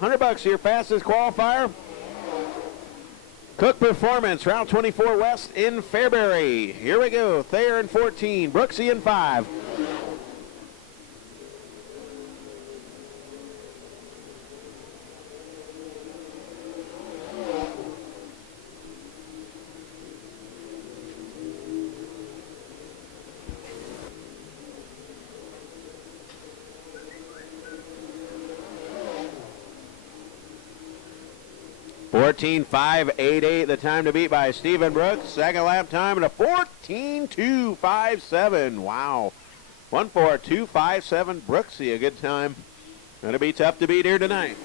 $100 your fastest qualifier. Cook Performance, Route 24 West in Fairbury. Here we go. Thayer in 14, Brooksy in 5. (14.588) the time to beat by Stephen Brooks. Second lap time at a 14.257. Wow. 1.4257. Brooksy, a good time. Going to be tough to beat here tonight.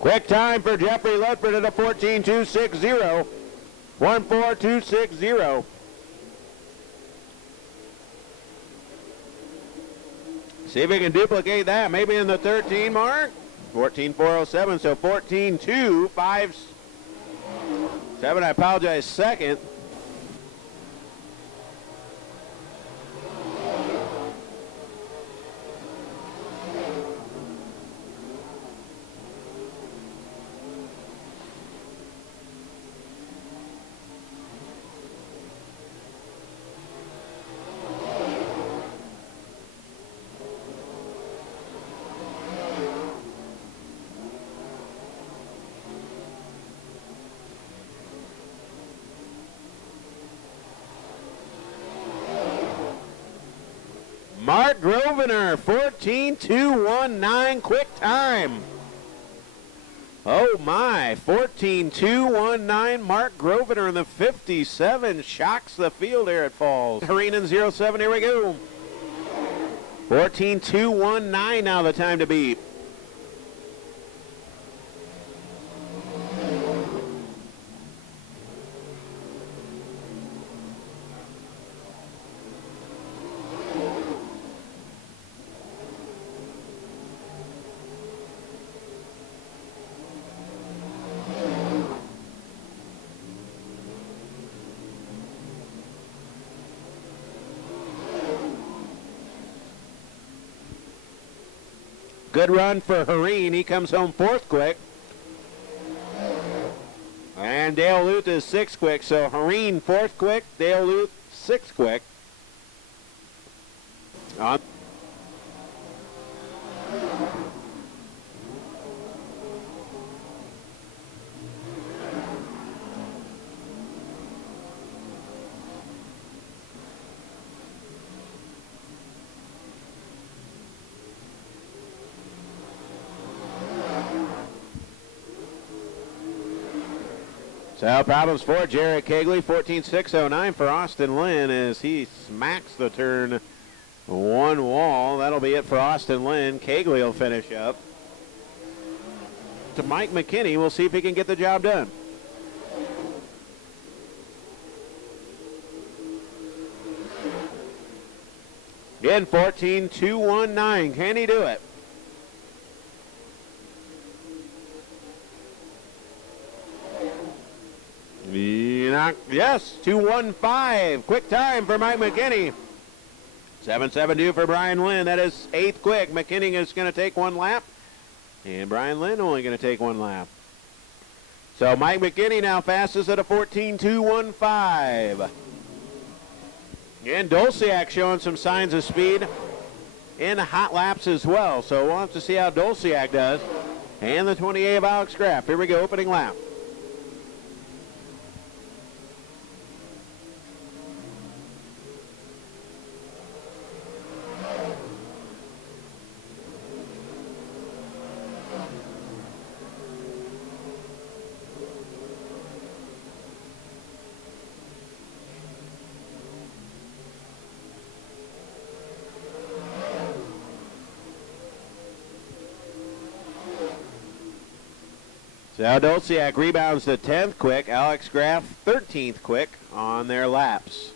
Quick time for Jeffrey Ludford at a 14.260. 1.4260. See if we can duplicate that. Maybe in the 13 mark. 14.407. So 14.257. I apologize. Second. Mark Grosvenor, 14.219, quick time. Oh my, 14.219, Mark Grosvenor in the 57, shocks the field here at Falls. Hareen in 07, here we go. 14.219 now the time to beat. Good run for Hareen. He comes home fourth quick. And Dale Luth is sixth quick. So Hareen fourth quick, Dale Luth sixth quick. On So problems for Jarrett Kegley, 14.609 for Austin Lynn as he smacks the turn one wall. That'll be it for Austin Lynn. Kegley will finish up. To Mike McKinney, we'll see if he can get the job done. Again, 14.219. Can he do it? Yes, 2.15. Quick time for Mike McKinney. 7.72 for Brian Lynn. That is eighth quick. McKinney is going to take one lap. And Brian Lynn only going to take one lap. So Mike McKinney now fastest at a 14.215. And Dolciak showing some signs of speed in hot laps as well. So we'll have to see how Dolciak does. And the 28 of Alex Graff. Here we go, opening lap. So Dolciak rebounds to 10th quick. Alex Graff 13th quick on their laps.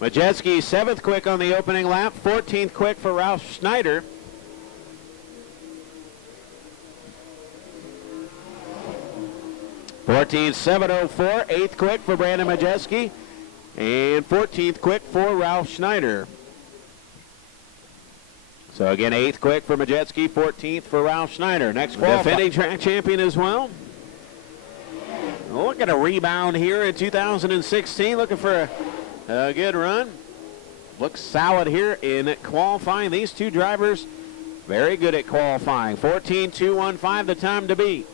Majeski 7th quick on the opening lap, 14th quick for Ralph Schneider. (14.704), 8th quick for Brandon Majeski, and 14th quick for Ralph Schneider. So again, 8th quick for Majeski, 14th for Ralph Schneider. Next qualifying. Defending track champion as well. Look at a rebound here in 2016. Looking for a good run. Looks solid here in qualifying. These two drivers very good at qualifying. 14.215 the time to beat.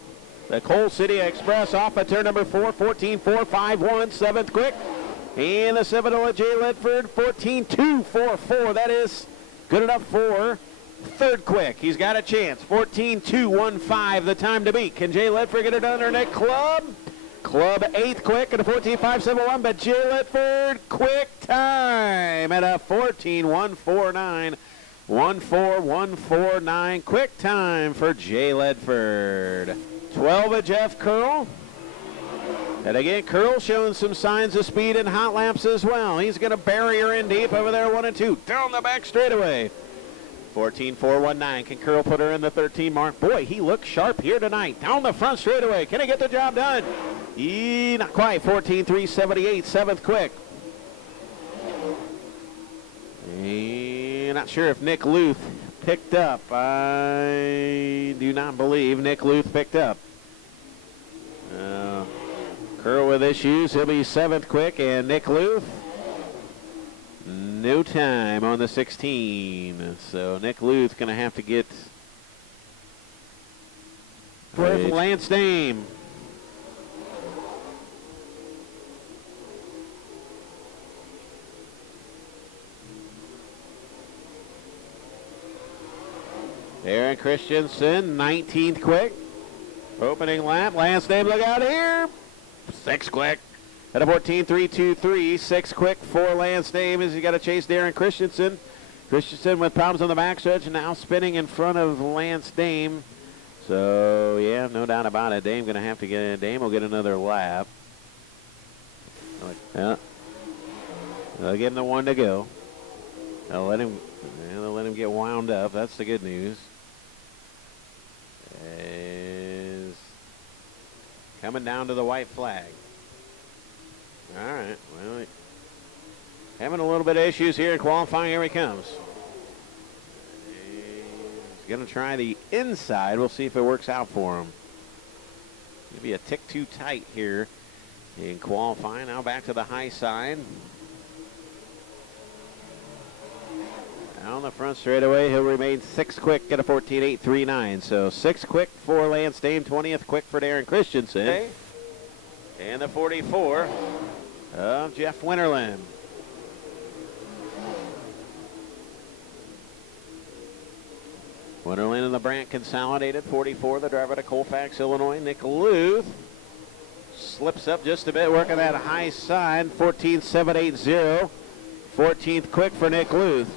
The Coal City Express off at turn number 4, 14.451, 7th quick. And the Seminole Jay Ledford, 14.244. That is good enough for 3rd quick. He's got a chance. 14.215 the time to beat. Can Jay Ledford get it done or Nick Clubb? Clubb 8th quick at a 14.571, but Jay Ledford quick time at a 14.149. 14149 quick time for Jay Ledford. 12 of Jeff Curl. And again, Curl showing some signs of speed in hot laps as well. He's going to bury her in deep over there, 1 and 2. Down the back straightaway. 14.419. Can Curl put her in the 13 mark? Boy, he looks sharp here tonight. Down the front straightaway. Can he get the job done? Not quite. 14.378. 7th quick. And not sure if Nick Luth picked up. I do not believe Nick Luth picked up. Curl with issues. He'll be 7th quick, and Nick Luth, no time on the 16. So Nick Luth going to have to get with Lance Dame. Aaron Christensen, 19th quick. Opening lap. Lance Dame, look out here. 6th quick at a 14.323. 6th quick for Lance Dame as he got to chase Darren Christensen. Christensen with problems on the backstretch and now spinning in front of Lance Dame. So yeah, no doubt about it. Dame gonna have to get in. Dame will get another lap. Yeah. They'll give him the 1 to go. They'll let him get wound up. That's the good news. Is coming down to the white flag. All right. Well, having a little bit of issues here in qualifying. Here he comes. He's going to try the inside. We'll see if it works out for him. Maybe a tick too tight here in qualifying. Now back to the high side. On the front straightaway, he'll remain 6th quick at a 14.839. So 6th quick for Lance Dame, 20th quick for Darren Christensen. Okay. And the 44 of Jeff Winterland. Winterland and the Brandt consolidated. 44, the driver to Colfax, Illinois. Nick Luth slips up just a bit, working that high side. 14.780. 14th quick for Nick Luth.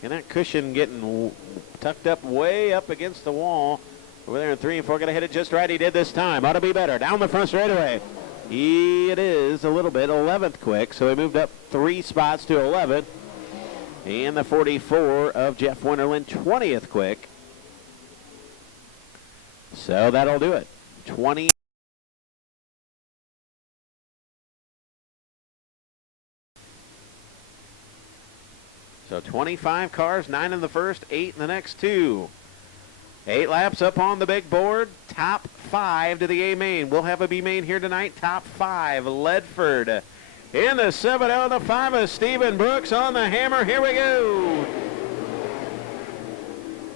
And that cushion getting tucked up way up against the wall. Over there in 3 and 4, going to hit it just right. He did this time. Ought to be better. Down the front straightaway. It is a little bit. 11th quick. So he moved up 3 spots to 11. And the 44 of Jeff Winterland, 20th quick. So that'll do it. 20. So 25 cars, 9 in the first, 8 in the next 2. 8 laps up on the big board. Top 5 to the A main. We'll have a B main here tonight. Top 5, Ledford. In the 7 out of the 5 is Stephen Brooks on the hammer. Here we go.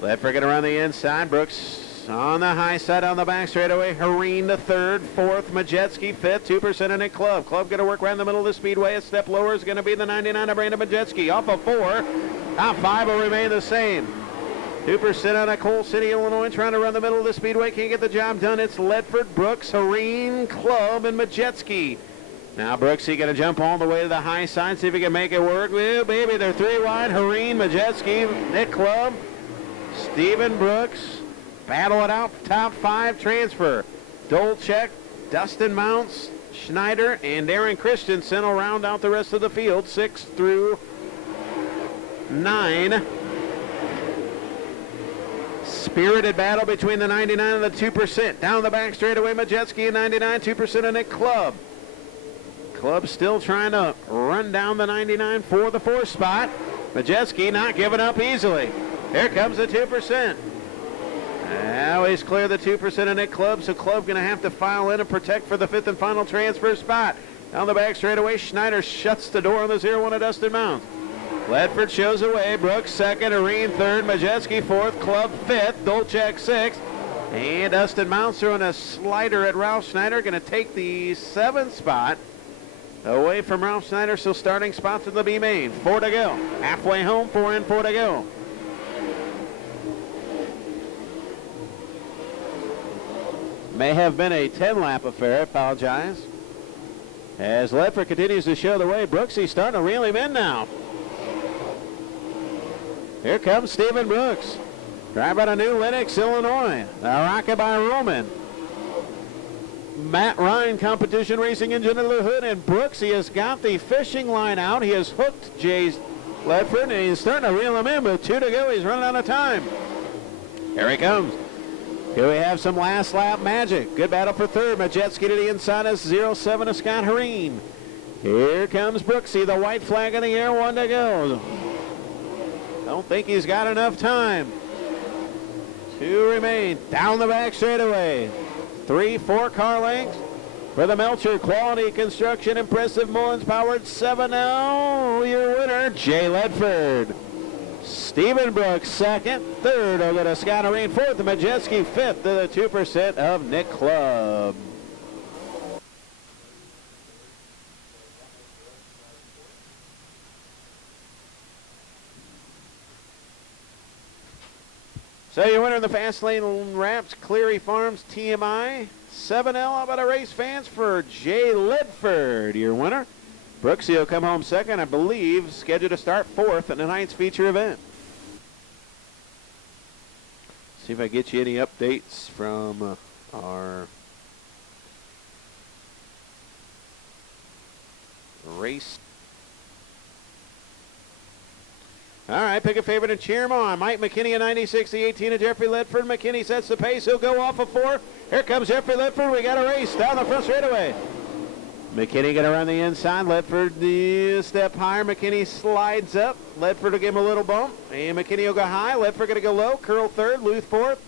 Ledford going to run the inside. Brooks on the high side on the back straightaway. Hareen the 3rd, 4th. Majeski 5th. 2% in it. Clubb going to work around the middle of the speedway. A step lower is going to be the 99 of Brandon Majeski. Off of 4. Top 5 will remain the same. 2% out of Coal City, Illinois, trying to run the middle of the speedway. Can't get the job done. It's Ledford, Brooks, Hareen, Clubb, and Majeski. Now Brooksy going to jump all the way to the high side, see if he can make it work. Well, baby, they're 3 wide. Hareen, Majeski, Nick Clubb, Stephen Brooks. Battle it out. Top 5 transfer. Dolchek, Dustin Mounts, Schneider, and Aaron Christensen will round out the rest of the field, 6 through 9. Spirited battle between the 99 and the 2%. Down the back straightaway, Majewski and 99, 2% of Nick Clubb. Clubb still trying to run down the 99 for the 4th spot. Majewski not giving up easily. Here comes the 2%. Now he's clear the 2% of Nick Clubb, so Clubb going to have to file in and protect for the 5th and final transfer spot. Down the back straightaway, Schneider shuts the door on the 0-1 of Dustin Mounts. Ledford shows away. Brooks second, Areen third, Majewski fourth, Clubb fifth, Dolchak sixth. And Dustin Mounts throwing a slider at Ralph Schneider, going to take the 7th spot away from Ralph Schneider, so starting spots in the B main. 4 to go. Halfway home, 4 in, 4 to go. May have been a 10-lap affair, I apologize. As Ledford continues to show the way, Brooksy starting to reel him in now. Here comes Stephen Brooks. Drive out of New Lenox, Illinois. The rocket by Roman. Matt Ryan, competition racing engine under the hood, and Brooksy has got the fishing line out. He has hooked Jay Ledford, and he's starting to reel him in. With 2 to go, he's running out of time. Here he comes. Here we have some last lap magic. Good battle for third. Majewski to the inside is 0-7 of Scott Hareen. Here comes Brooksy, the white flag in the air, 1 to go. Don't think he's got enough time. 2 remain. Down the back straightaway. 3 4-car lengths for the Melcher Quality Construction Impressive Mullins powered 7L. Your winner, Jay Ledford. Stephen Brooks second, third will go to Scott Areen, fourth to Majewski, fifth to the 2% of Nick Clubb. So your winner in the Fast Lane Wraps, Cleary Farms TMI 7L. How about a race fans for Jay Ledford, your winner. Brooksy will come home second, I believe, scheduled to start 4th in tonight's feature event. See if I get you any updates from our race. All right, pick a favorite and cheer him on. Mike McKinney, a 96, the 18 of Jeffrey Ledford. McKinney sets the pace. He'll go off of 4. Here comes Jeffrey Ledford. We got a race down the front straightaway. McKinney going to run the inside. Ledford the step higher. McKinney slides up. Ledford will give him a little bump. And McKinney will go high. Ledford going to go low. Curl third. Luth fourth.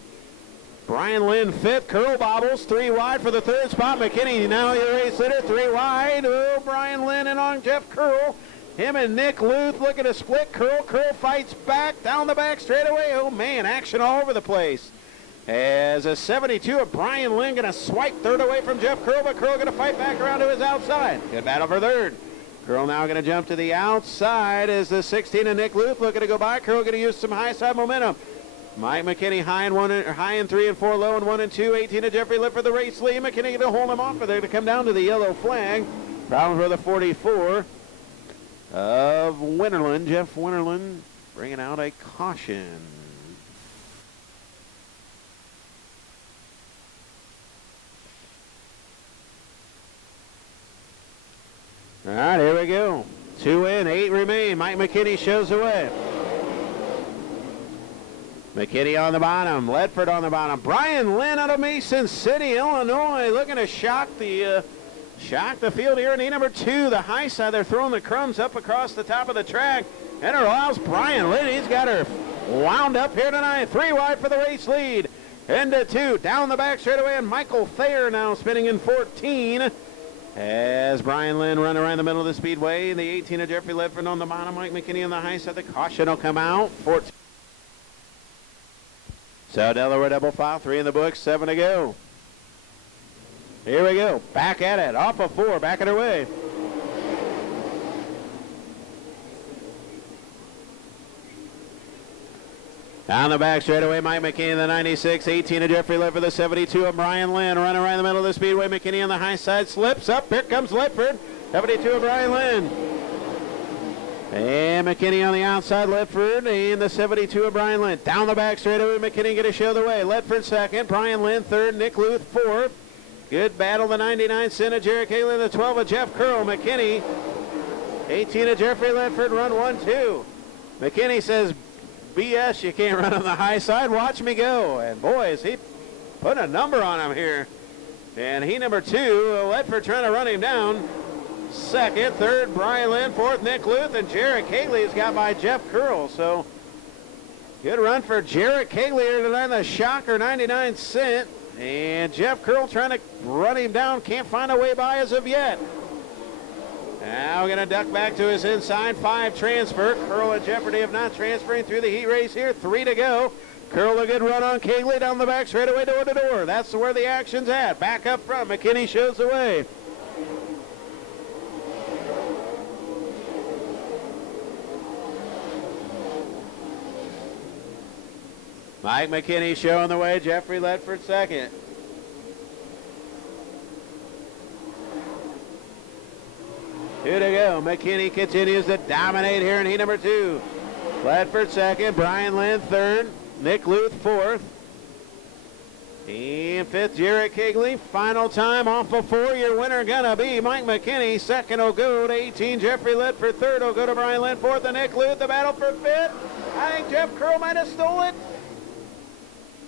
Brian Lynn fifth. Curl bobbles. 3 wide for the 3rd spot. McKinney now your race leader. 3 wide. Oh, Brian Lynn and on Jeff Curl. Him and Nick Luth looking to split. Curl fights back down the back straightaway. Oh, man, action all over the place. As a 72 of Brian Lynn going to swipe third away from Jeff Curl, but Curl going to fight back around to his outside. Good battle for third. Curl now going to jump to the outside as the 16 of Nick Luth looking to go by. Curl going to use some high side momentum. Mike McKinney high in 3 and 4, low in 1 and 2. 18 of Jeffrey Lipp for the race lead. McKinney going to hold him off, but they're going to come down to the yellow flag. Problem for the 44 of Winterland. Jeff Winterland bringing out a caution. All right, here we go. 2 in, 8 remain. Mike McKinney shows the way. McKinney on the bottom. Ledford on the bottom. Brian Lynn out of Mason City, Illinois, looking to shock the field here in E number 2. The high side, they're throwing the crumbs up across the top of the track. And it allows Brian Lynn. He's got her wound up here tonight. 3 wide for the race lead. Into 2. Down the back straightaway, and Michael Thayer now spinning in 14. As Brian Lynn run around the middle of the speedway. The 18 of Jeffrey Ledford on the bottom. Mike McKinney on the high side. The caution will come out. 14. So Delaware double file. 3 in the books. 7 to go. Here we go. Back at it. Off of 4. Back at her way. Down the back straightaway, Mike McKinney, the 96, 18 of Jeffrey Ledford, the 72 of Brian Lynn. Running around the middle of the speedway. McKinney on the high side slips up. Here comes Ledford. 72 of Brian Lynn. And McKinney on the outside, Ledford, and the 72 of Brian Lynn. Down the back straightaway, McKinney going to show the way. Ledford second, Brian Lynn third, Nick Luth fourth. Good battle, the 99 cent of Jared Cayley, the 12 of Jeff Curl. McKinney, 18 of Jeffrey Ledford, run 1-2. McKinney says, BS, you can't run on the high side. Watch me go. And boys, he put a number on him here. And he number 2, Ledford trying to run him down. Second, third, Brian Lynn. Fourth, Nick Luth. And Jared Cayley's got by Jeff Curl. So good run for Jared Cayley here tonight, the shocker 99 cent. And Jeff Curl trying to run him down. Can't find a way by as of yet. Now we're going to duck back to his inside. 5 transfer. Curl in jeopardy of not transferring through the heat race here. 3 to go. Curl a good run on Cayley down the back straightaway, door to door. That's where the action's at. Back up front. McKinney shows the way. Mike McKinney showing the way. Jeffrey Ledford second. Two to go. McKinney continues to dominate here in heat number 2. Ledford second. Brian Lynn third. Nick Luth fourth. And fifth, Jared Cayley. Final time off of 4. Your winner gonna be Mike McKinney. Second will go to 18. Jeffrey Ledford. Third will go to Brian Lynn. Fourth, and Nick Luth. The battle for fifth. I think Jeff Curl might have stole it.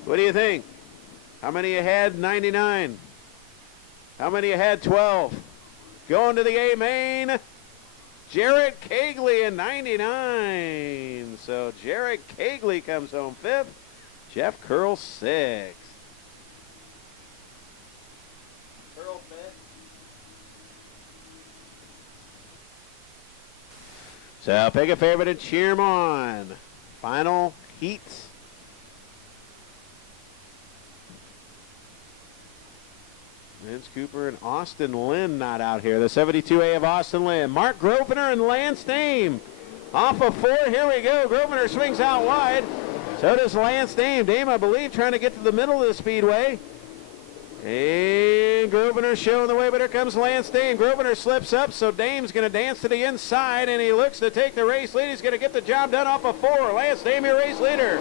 What do you think? How many you had? 99. How many you had? 12. Going to the A main, Jared Cayley in 99. So Jared Cayley comes home 5th. Jeff Curl 6th. Curl 5th. So pick a favorite and cheer 'em on. Final heats. Vince Cooper and Austin Lynn not out here. The 72A of Austin Lynn. Mark Grosvenor and Lance Dame. Off of 4, here we go. Grosvenor swings out wide. So does Lance Dame. Dame, I believe, trying to get to the middle of the speedway. And Grosvenor showing the way, but here comes Lance Dame. Grosvenor slips up, so Dame's going to dance to the inside, and he looks to take the race lead. He's going to get the job done off of 4. Lance Dame, your race leader.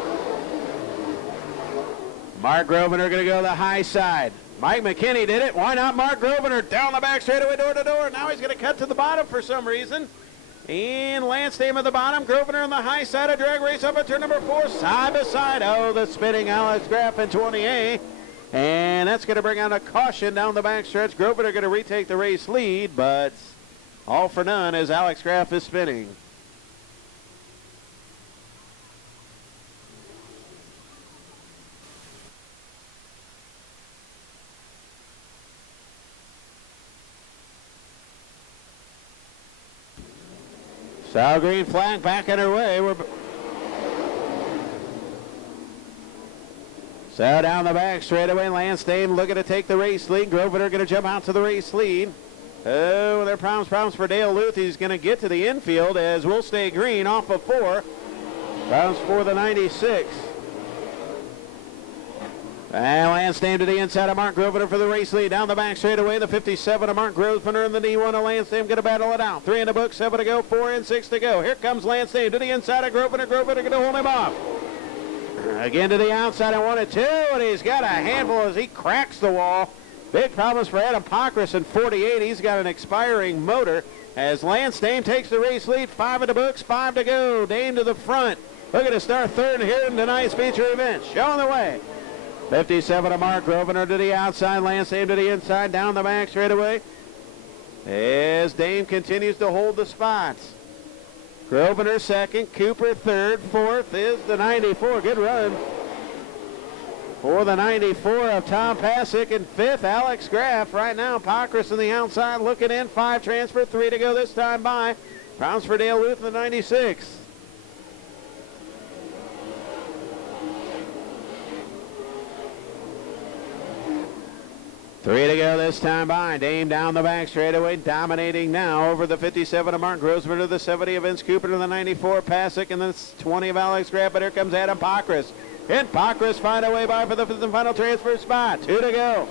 Mark Grosvenor going to go the high side. Mike McKinney did it. Why not Mark Grosvenor? Down the back straightaway, door to door. Now he's going to cut to the bottom for some reason. And Lance Dame at the bottom. Grosvenor on the high side. A drag race up at turn number 4. Side by side. Oh, the spinning Alex Graff in 20A. And that's going to bring out a caution down the back stretch. Grosvenor going to retake the race lead, but all for none as Alex Graff is spinning. So green flag back on her way. So down the back straightaway, Lance Dame looking to take the race lead. Grosvenor going to jump out to the race lead. Oh, there are problems for Dale Luth. He's going to get to the infield as we'll stay green off of 4. Problems for the 96. And Lance Dame to the inside of Mark Grosvenor for the race lead. Down the back straightaway, the 57 of Mark Grosvenor and the D1 of Lance Dame going to battle it out. 3 in the book, 7 to go, 4 and 6 to go. Here comes Lance Dame to the inside of Grosvenor. Grosvenor going to hold him off. Again to the outside and 1 and 2, and he's got a handful as he cracks the wall. Big problems for Adam Pockris in 48. He's got an expiring motor as Lance Dame takes the race lead. 5 in the books, 5 to go. Dame to the front. Looking to start third here in tonight's feature event. Showing the way. 57 of Mark Grosvenor to the outside. Lance Dame to the inside. Down the back straightaway. As Dame continues to hold the spots. Grosvenor second. Cooper third. Fourth is the 94. Good run for the 94 of Tom Pasick. And fifth, Alex Graff. Right now, Pockris on the outside looking in. 5 transfer. 3 to go this time by. Rounds for Dale Luth in the 96. Three to go this time by. Dame down the back straightaway, dominating now over the 57 of Mark Grosvenor to the 70 of Vince Cooper to the 94 Pasick, and the 20 of Alex Graff. But here comes Adam Pockris. And Pockris find a way by for the fifth and final transfer spot. 2 to go.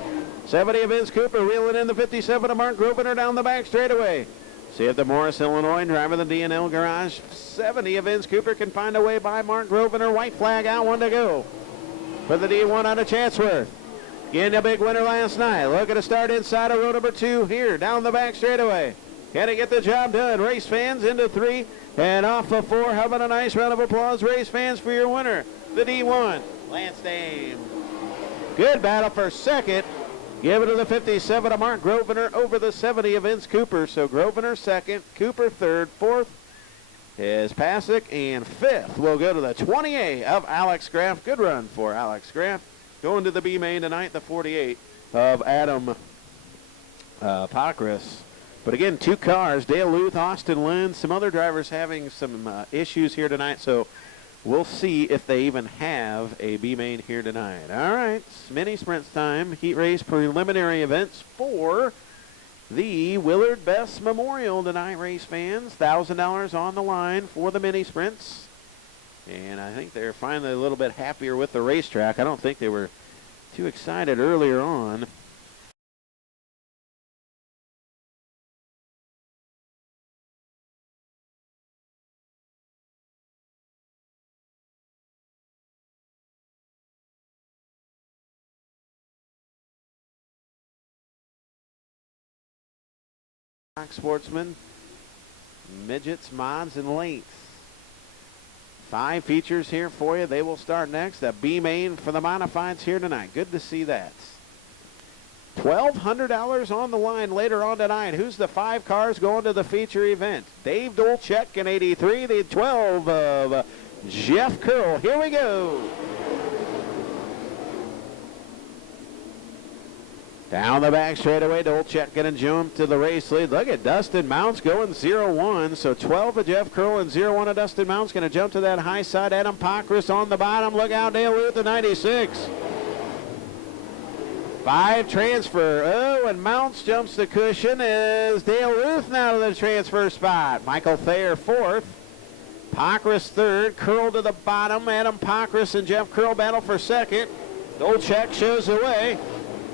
70 of Vince Cooper reeling in the 57 of Mark Grosvenor down the back straightaway. See if the Morris, Illinois driver the D&L Garage. 70 of Vince Cooper can find a way by Mark Grosvenor. White flag out, 1 to go for the D1 out of Chatsworth. Getting a big winner last night. Looking to start inside of row number 2 here. Down the back straightaway. Can he get the job done? Race fans into 3 and off of 4. How about a nice round of applause, race fans, for your winner, the D1, Lance Dame. Good battle for second. Give it to the 57 of Mark Grosvenor over the 70 of Vince Cooper. So Grosvenor second, Cooper third, fourth is Pasick, and fifth will go to the 28 of Alex Graff. Good run for Alex Graff. Going to the B main tonight, the 48 of Adam Pockrass. But again, 2 cars, Dale Luth, Austin Lynn, some other drivers having some issues here tonight. So we'll see if they even have a B main here tonight. All right, mini sprints time. Heat race preliminary events for the Willard Best Memorial tonight, race fans. $1,000 on the line for the mini sprints. And I think they're finally a little bit happier with the racetrack. I don't think they were too excited earlier on. Sportsmen, midgets, mods, and lates. 5 features here for you. They will start next. The B main for the modifieds here tonight. Good to see that. $1,200 on the line later on tonight. Who's the 5 cars going to the feature event? Dave Dolchek in 83. The 12 of Jeff Curl. Here we go. Down the back straightaway, Dolchek going to jump to the race lead. Look at Dustin Mounts going 0-1. So 12 of Jeff Curl and 0-1 of Dustin Mounts going to jump to that high side. Adam Pockrass on the bottom. Look out, Dale Luth, the 96. 5 transfer. Oh, and Mounts jumps the cushion as Dale Luth now to the transfer spot. Michael Thayer 4th. Pockrass 3rd. Curl to the bottom. Adam Pockrass and Jeff Curl battle for 2nd. Dolchek shows the way.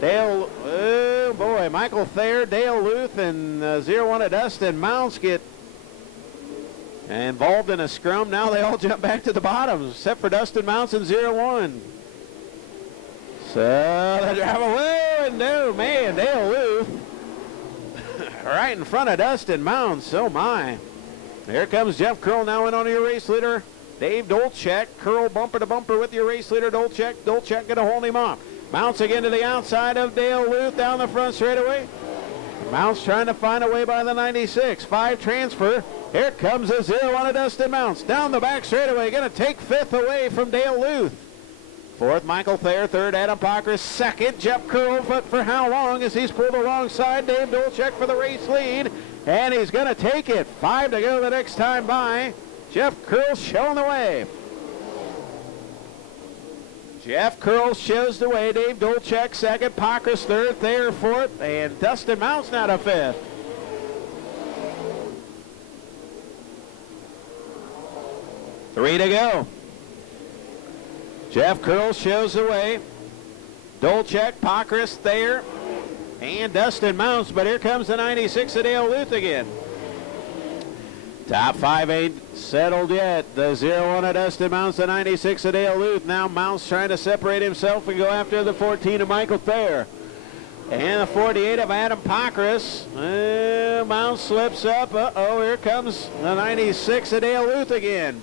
Dale, oh boy, Michael Thayer, Dale Luth, and 0-1 of Dustin Mounts get involved in a scrum. Now they all jump back to the bottom, except for Dustin Mounts and 0-1. So they drive away, and no, man, Dale Luth right in front of Dustin Mounts. Oh my. Here comes Jeff Curl now in on your race leader, Dave Dolchek. Curl bumper to bumper with your race leader, Dolchek. Dolchek going to hold him off. Mounts again to the outside of Dale Luth down the front straightaway. Mounts trying to find a way by the 96. 5 transfer. Here comes a 0-1 of Dustin Mounts. Down the back straightaway. Going to take 5th away from Dale Luth. 4th, Michael Thayer. 3rd, Adam Pockrass. 2nd, Jeff Curl. But for how long as he's pulled alongside Dave Dolchek for the race lead. And he's going to take it. 5 to go the next time by. Jeff Curl showing the way. Jeff Curl shows the way. Dave Dolchek 2nd, Pockrass 3rd, Thayer 4th, and Dustin Mounts now to 5th. Three to go. Jeff Curl shows the way. Dolchek, Pockrass, Thayer, and Dustin Mounts, but here comes the 96 of Dale Luth again. Top 5 ain't settled yet. The 0-1 of Dustin Mounts, the 96 of Dale Luth. Now Mounts trying to separate himself and go after the 14 of Michael Thayer. And the 48 of Adam Pockrass. Mounts slips up. Uh-oh, here comes the 96 of Dale Luth again.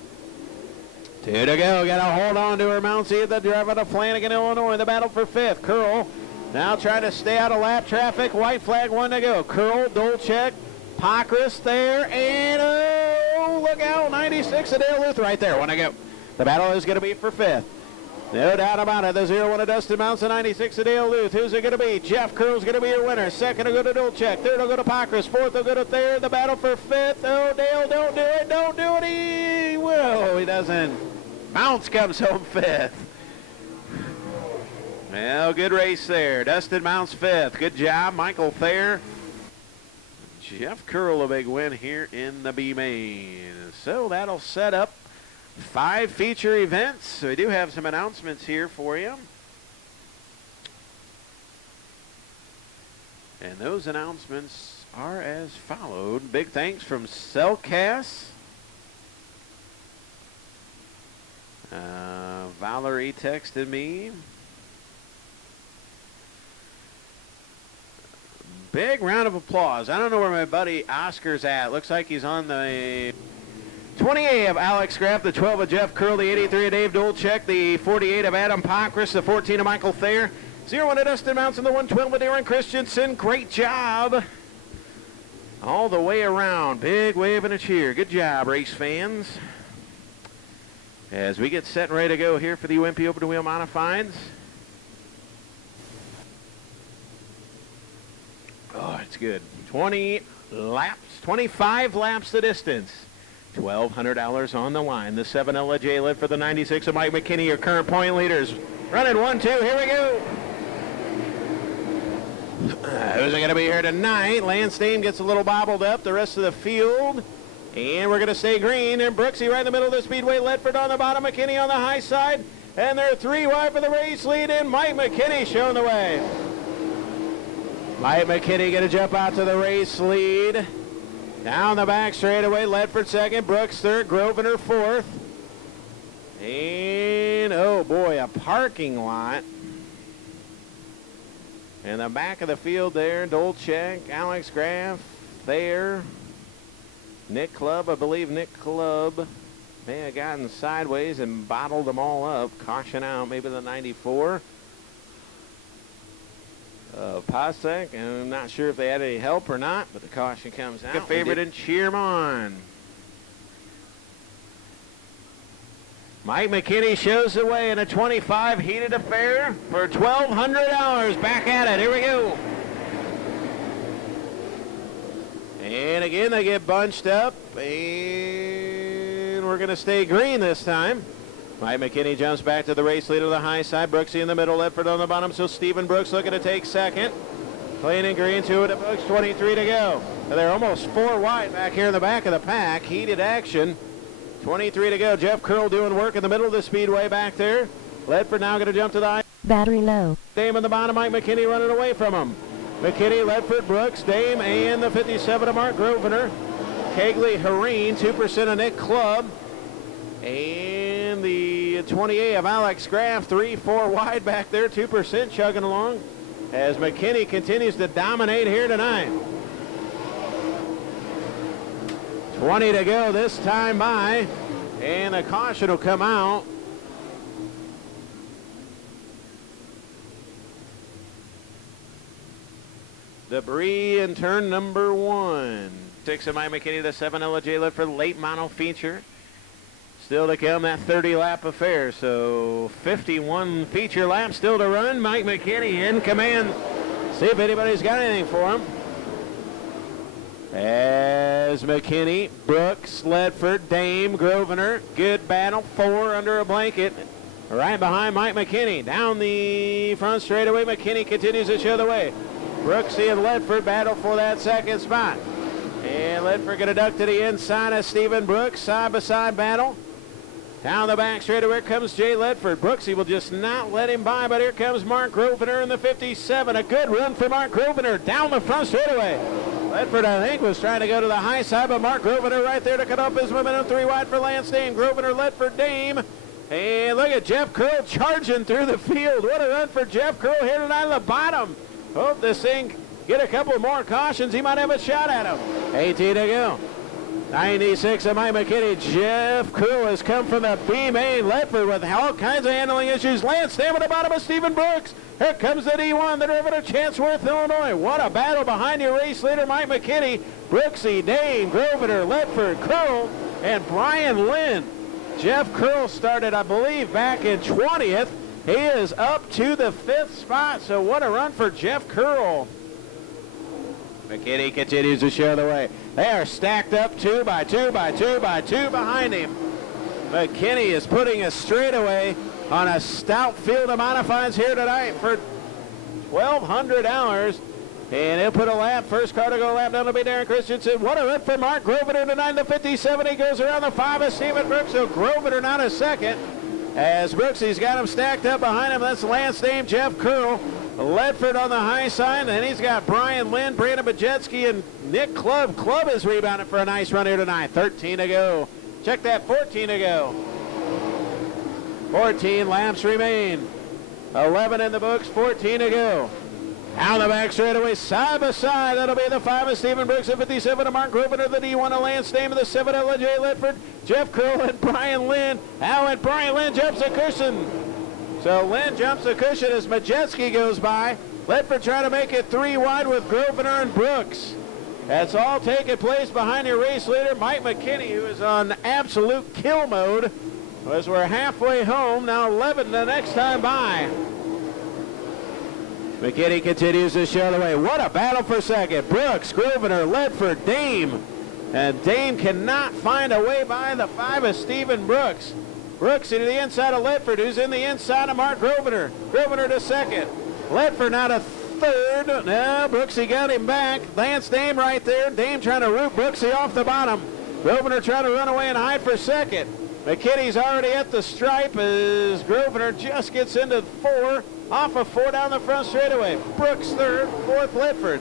2 to go. Got to hold on to her. Mounts here, the driver to Flanagan, Illinois. The battle for 5th. Curl now trying to stay out of lap traffic. White flag, 1 to go. Curl, Dolchek, Pockrass there, and look out, 96 of Dale Luth right there. 1 to go. The battle is going to be for 5th. No doubt about it. The 0-1 of Dustin Mounts, the 96 of Dale Luth. Who's it going to be? Jeff Curl's going to be your winner. 2nd will go to Dolchek. 3rd will go to Pockrass. 4th will go to Thayer. The battle for 5th. Oh, Dale, don't do it. Don't do it. He doesn't. Mounts comes home 5th. Well, good race there. Dustin Mounts 5th. Good job, Michael Thayer. Jeff Curl, a big win here in the B main. So that'll set up 5 feature events. So we do have some announcements here for you. And those announcements are as followed. Big thanks from Cellcast. Valerie texted me. Big round of applause. I don't know where my buddy Oscar's at. Looks like he's on the 28 of Alex Graff, the 12 of Jeff Curl, the 83 of Dave Dolchek, the 48 of Adam Pockris, the 14 of Michael Thayer, 01 of Dustin Mounts, and the 112 of Darren Christensen. Great job all the way around. Big wave and a cheer. Good job, race fans. As we get set and ready to go here for the UMP Open Wheel Modifieds. Oh, it's good. 20 laps, 25 laps the distance. $1,200 on the line. The 7 LJ led for the 96 of Mike McKinney, your current point leaders. Running 1-2, here we go. Who's going to be here tonight? Lance Dame gets a little bobbled up. The rest of the field. And we're going to stay green. And Brooksy right in the middle of the speedway. Ledford on the bottom. McKinney on the high side. And they're 3 wide for the race lead. And Mike McKinney showing the way. Mike McKinney going to jump out to the race lead. Down the back straightaway. Ledford second. Brooks third. Grosvenor fourth. And, oh boy, a parking lot. In the back of the field there, Dolchek, Alex Graff, Thayer, Nick Clubb. I believe Nick Clubb may have gotten sideways and bottled them all up. Caution out, maybe the 94. Pasek, I'm not sure if they had any help or not, but the caution comes out. A favorite and cheer 'em on. Mike McKinney shows the way in a 25 heated affair for $1,200. Back at it. Here we go. And again, they get bunched up. And we're going to stay green this time. Mike McKinney jumps back to the race leader of the high side. Brooksy in the middle. Ledford on the bottom. So Stephen Brooks looking to take second. Clean and green, 2 at the Brooks. 23 to go. They're almost 4 wide back here in the back of the pack. Heated action. 23 to go. Jeff Curl doing work in the middle of the speedway back there. Ledford now going to jump to the battery low. Dame on the bottom. Mike McKinney running away from him. McKinney, Ledford, Brooks, Dame, and the 57 of Mark Grosvenor. Kegley, Hareen, 2% of Nick Clubb. And the 28 of Alex Graff, 3-4 wide back there, 2% chugging along. As McKinney continues to dominate here tonight. 20 to go this time by, and the caution will come out. Debris in turn number 1. 6 of Mike McKinney, the 7 LJ left for late mono feature. Still to come, that 30-lap affair. So 51 feature laps still to run. Mike McKinney in command. See if anybody's got anything for him. As McKinney, Brooks, Ledford, Dame, Grosvenor. Good battle. 4 under a blanket. Right behind Mike McKinney. Down the front straightaway. McKinney continues to show the way. Brooksy and Ledford battle for that second spot. And Ledford going to duck to the inside of Stephen Brooks. Side-by-side battle. Down the back straightaway comes Jay Ledford. Brooksy will just not let him by, but here comes Mark Grosvenor in the 57. A good run for Mark Grosvenor down the front straightaway. Ledford, I think, was trying to go to the high side, but Mark Grosvenor right there to cut off his momentum. 3 wide for Lance Dame. Grosvenor, Ledford, Dame. And look at Jeff Curl charging through the field. What a run for Jeff Curl here tonight on the bottom. Hope this thing get a couple more cautions. He might have a shot at him. 18 to go. 96 of Mike McKinney. Jeff Curl has come from the B main. Ledford with all kinds of handling issues. Lance Dame at the bottom of Stephen Brooks. Here comes the D1, the driver to Chatsworth, Illinois. What a battle behind your race leader, Mike McKinney. Brooksy, Dame, Grosvenor, Ledford, Curl, and Brian Lynn. Jeff Curl started, I believe, back in 20th. He is up to the 5th spot, so what a run for Jeff Curl. McKinney continues to show the way. They are stacked up 2 by 2 by 2 by 2 behind him. McKinney is putting a straightaway on a stout field of modifieds here tonight for $1,200. And he'll put a lap. First car to go lap down will be Darren Christensen. What a run for Mark Grosvenor tonight in the 57. He goes around the 5 of Stephen Brooks, so Grosvenor not a second. As Brooksy's got him stacked up behind him. That's Lance Dame, Jeff Curl, Ledford on the high side, and he's got Brian Lynn, Brandon Bajetsky, and Nick Clubb. Clubb is rebounded for a nice run here tonight. 13 to go. Check that, 14 to go. 14 laps remain. 11 in the books, 14 to go. Down the back straightaway, side by side. That'll be the 5 of Stephen Brooks, the 57 of Mark Grosvenor, the D1 of Lance Dame, the 7 of Jay Ledford, Jeff Curl, and Brian Lynn. Now and Brian Lynn jumps a cushion. So Lynn jumps a cushion as Majeski goes by. Ledford trying to make it 3 wide with Grosvenor and Brooks. That's all taking place behind your race leader, Mike McKinney, who is on absolute kill mode. As we're halfway home, now 11 the next time by. McKinney continues to show the way. What a battle for second. Brooks, Grosvenor, Ledford, Dame. And Dame cannot find a way by the 5 of Stephen Brooks. Brooks into the inside of Ledford, who's in the inside of Mark Grosvenor. Grosvenor to second. Ledford now to third. No, Brooksy got him back. Lance Dame right there. Dame trying to root Brooksy off the bottom. Grosvenor trying to run away and hide for second. McKinney's already at the stripe as Grosvenor just gets into 4. Off of 4 down the front straightaway. Brooks third, 4th Ledford.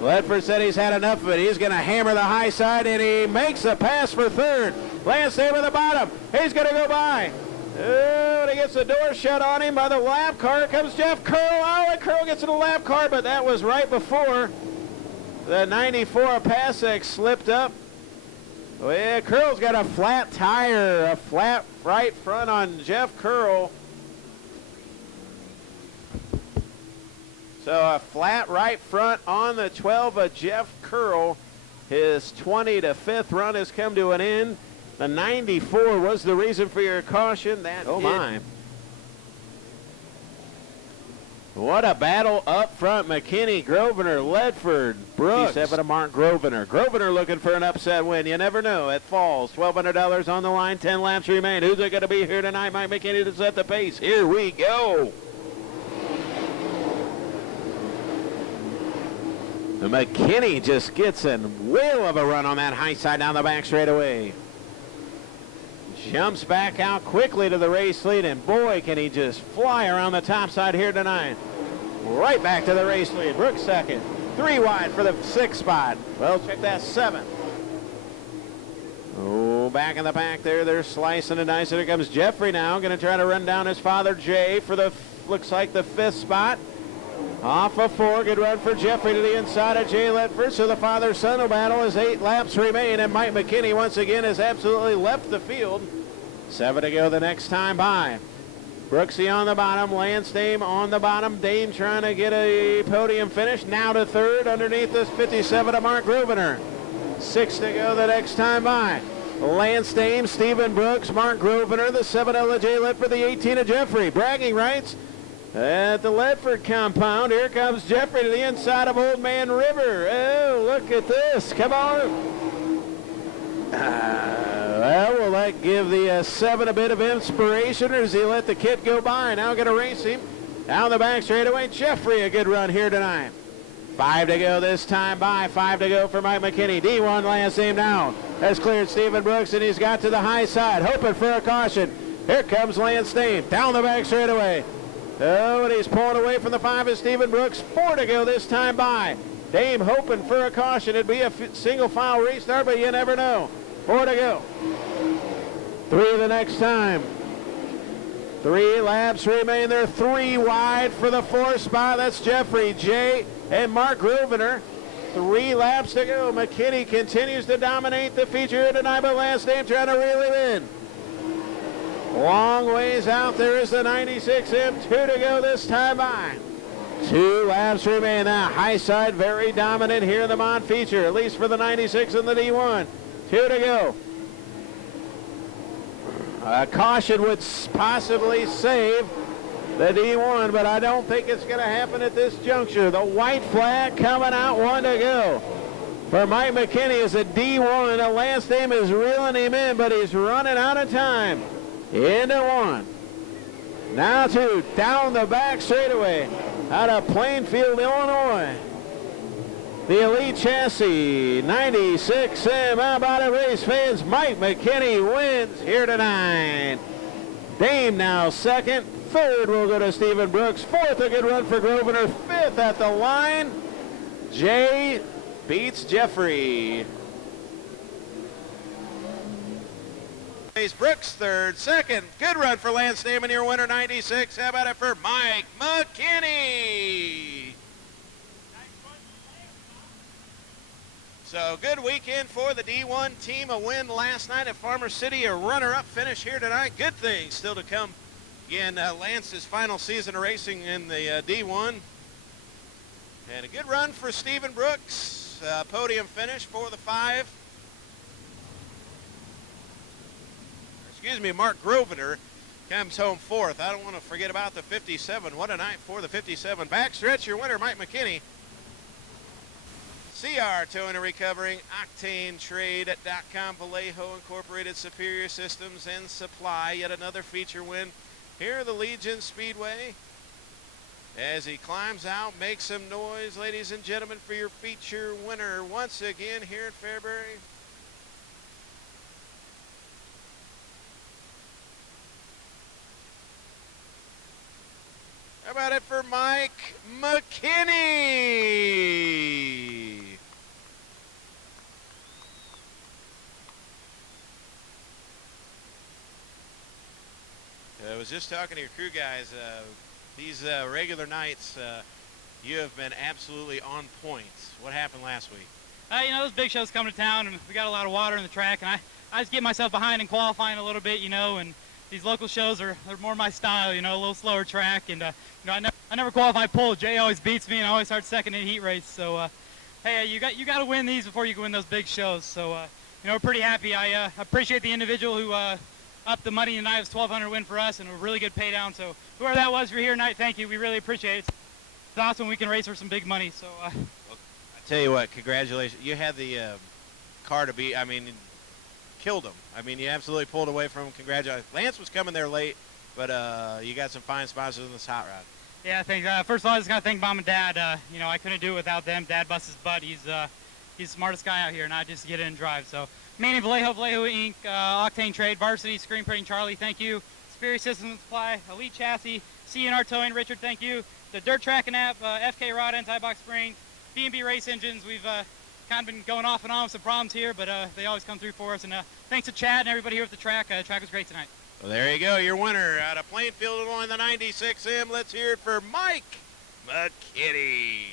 Ledford said he's had enough of it. He's going to hammer the high side, and he makes a pass for third. Lance Dame at the bottom. He's going to go by. Oh, and he gets the door shut on him by the lap car. Here comes Jeff Curl. Oh, and Curl gets in the lap car, but that was right before the 94 Pasek slipped up. Oh, yeah, Curl's got a flat tire, a flat right front on Jeff Curl. So a flat right front on the 12 of Jeff Curl. His 20 to 5th run has come to an end. The 94 was the reason for your caution. Oh my. What a battle up front. McKinney, Grosvenor, Ledford, Brooks. 7 of Mark Grosvenor. Grosvenor looking for an upset win. You never know. At Fals, $1,200 on the line. 10 laps remain. Who's it going to be here tonight? Mike McKinney to set the pace. Here we go. McKinney just gets a whale of a run on that high side down the back straightaway. Jumps back out quickly to the race lead, and boy, can he just fly around the top side here tonight. Right back to the race lead. Brooks second. 3 wide for the 6th spot. Well, check that 7. Oh, back in the pack there. They're slicing and dicing. Here comes Jeffrey now. Going to try to run down his father, Jay, for the, looks like the 5th spot. Off of 4, good run for Jeffrey to the inside of Jay Ledford. So the father-son will battle as 8 laps remain, and Mike McKinney once again has absolutely left the field. 7 to go the next time by. Brooksy on the bottom, Lance Dame on the bottom. Dame trying to get a podium finish. Now to 3rd underneath this 57 of Mark Grosvenor. 6 to go the next time by. Lance Dame, Stephen Brooks, Mark Grosvenor, the 7 of Jay Ledford, the 18 of Jeffrey. Bragging rights at the Ledford compound. Here comes Jeffrey to the inside of Old Man River. Oh, look at this. Come on. Well, will that give the 7 a bit of inspiration, or does he let the kid go by? Now going to race him down the back straightaway. Jeffrey, a good run here tonight. 5 to go this time by. 5 to go for Mike McKinney. D1 Lance Dame down. Has cleared Stephen Brooks, and he's got to the high side, hoping for a caution. Here comes Lance Dame down the back straightaway. Oh, and he's pulling away from the 5 of Stephen Brooks. 4 to go this time by. Dame hoping for a caution. It'd be a single file restart, but you never know. 4 to go. 3 the next time. 3 laps remain. They're 3 wide for the 4th spot. That's Jeffrey, Jay, and Mark Grosvenor. 3 laps to go. McKinney continues to dominate the feature here tonight, but Lance Dame trying to reel him in. Long ways out there is the 96M. 2 to go this time by. 2 laps remain. That high side very dominant here in the Mont feature, at least for the 96 and the D1. 2 to go. A caution would possibly save the D1, but I don't think it's going to happen at this juncture. The white flag coming out. 1 to go. For Mike McKinney is a D1. And Lance Dame is reeling him in, but he's running out of time. Into 1. Now 2. Down the back straightaway out of Plainfield, Illinois. The Elite Chassis 96M. How about it, race fans? Mike McKinney wins here tonight. Dame now 2nd. 3rd will go to Stephen Brooks. 4th, a good run for Grosvenor. 5th at the line. Jay beats Jeffrey. Brooks 3rd, 2nd. Good run for Lance Dame in your winner 96. How about it for Mike McKinney? So good weekend for the D1 team. A win last night at Farmer City, a runner-up finish here tonight. Good things still to come. Again, Lance's final season of racing in the D1. And a good run for Stephen Brooks. Podium finish for the 5. Excuse me, Mark Grosvenor comes home 4th. I don't want to forget about the 57. What a night for the 57. Backstretch, your winner, Mike McKinney. CR Towing and Recovering, Octane Trade at .com, Vallejo Incorporated, Superior Systems and Supply. Yet another feature win here at the Legion Speedway. As he climbs out, make some noise, ladies and gentlemen, for your feature winner once again here at Fairbury. How about it for Mike McKinney? I was just talking to your crew guys. These regular nights, you have been absolutely on point. What happened last week? You know, those big shows come to town, and we got a lot of water in the track, and I just get myself behind in qualifying a little bit, you know, and these local shows they're more my style, you know, a little slower track, and you know, I never qualify pole. Jay always beats me, and I always start second in heat race. So, hey, you got to win these before you can win those big shows. So, you know, we're pretty happy. I appreciate the individual who upped the money tonight. It was $1,200 win for us, and a really good pay down. So, whoever that was, if you're here tonight, thank you. We really appreciate it. It's awesome. We can race for some big money. So, well, I tell you what, congratulations. You had the car to beat. I mean, killed him. I mean, you absolutely pulled away from him. Congratulations. Lance was coming there late, but you got some fine sponsors in this hot rod. Yeah, thanks. First of all, I just got to thank Mom and Dad. You know, I couldn't do it without them. Dad busts his butt. He's the smartest guy out here, not just get in and drive. So, Manny Vallejo, Vallejo Inc., Octane Trade, Varsity, Screen Printing, Charlie, thank you. Superior Systems and Supply, Elite Chassis, C&R Towing, Richard, thank you. The Dirt Track and App, FK Rod, Anti-Box Springs, B&B Race Engines. We've kind of been going off and on with some problems here, but they always come through for us. And thanks to Chad and everybody here at the track. The track was great tonight. Well, there you go, your winner out of Plainfield on the 96M. Let's hear it for Mike McKinney.